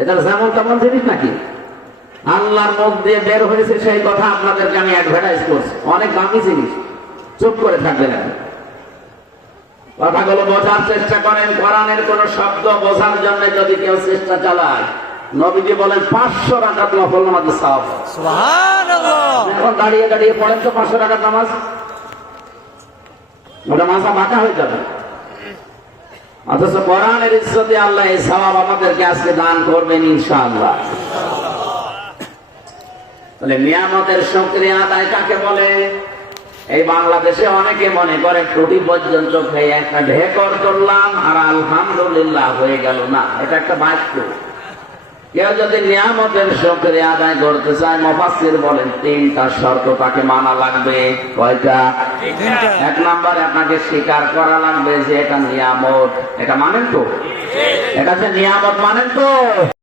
এটা যেমন তেমন জিনিস নাকি? আল্লাহর মুখ দিয়ে বের হয়েছে সেই কথা আপনাদেরকে আমি অ্যাডভার্টাইজ করছি। অনেক দামি জিনিস। চুপ করে থাকবেন আপনি। কথাগুলো বোঝার চেষ্টা করেন। কোরআনের কোন শব্দ বোঝার জন্য যদি কেউ চেষ্টা চালায় নবীজি বলেন পাঁচশো টাকা নফল নামাজের সব এখন দাঁড়িয়ে দাঁড়িয়ে পড়েন তো পাঁচশো টাকার নামাজ? ওটা মাথা বাঁকা হয়ে যাবে। অথচ কোরআনের ইজ্জতে আল্লাহ এই সবাব আমাদেরকে আজকে দান করবেন ইনশাআল্লাহ। তাহলে নিয়ামতের শুকরিয়া আদায় কাকে বলে? এই বাংলাদেশে অনেকে মনে করে কোটি পর্যন্ত খেয়ে একটা ঢেকর করলাম আর আলহামদুলিল্লাহ হয়ে গেল। না, এটা একটা বাক্য। কেউ যদি নিয়ামতের শুকরিয়া আদায় করতে চায় মফাসির বলেন তিনটা শর্ত তাকে মানা লাগবে। কয়টা? এক নম্বরে আপনাকে স্বীকার করা লাগবে যে এটা নিয়ামত। এটা মানেন তো? এটা যে নিয়ামত মানেন তো?